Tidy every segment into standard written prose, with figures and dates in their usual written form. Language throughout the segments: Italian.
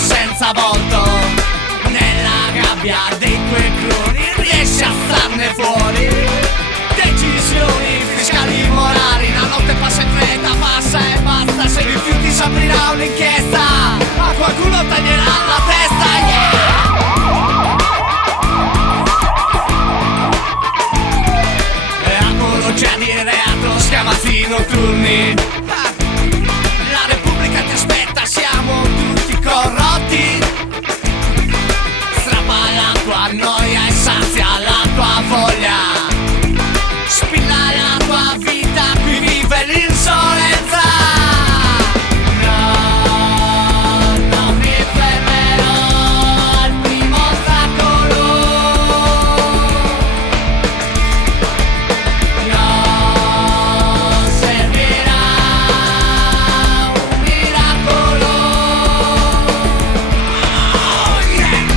senza volto, nella gabbia dei tuoi cloni riesci a starne fuori. Decisioni fiscali morali, la notte passa in fretta, passa e basta. Se rifiuti si aprirà un'inchiesta, a qualcuno taglierà la testa, yeah! E apologia di reato, schiamazzi notturni. La Repubblica ti aspetta, siamo tutti corrotti. Strappa la tua noia e sazia la tua voglia. Spilla la tua vita, qui vive l'insolenza. No, non mi fermerò al primo ostacolo. No, servirà un miracolo. Oh, yeah!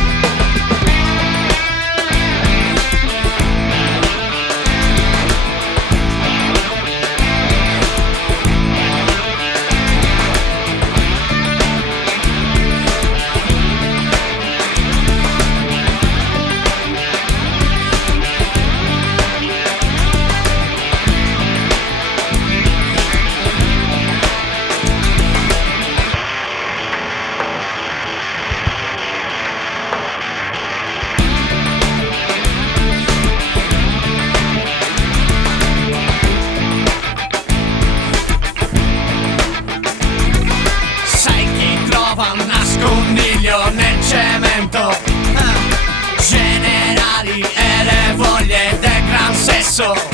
Sai chi trova un nascondiglio nel cemento? Generali e le voglie del gran sesso.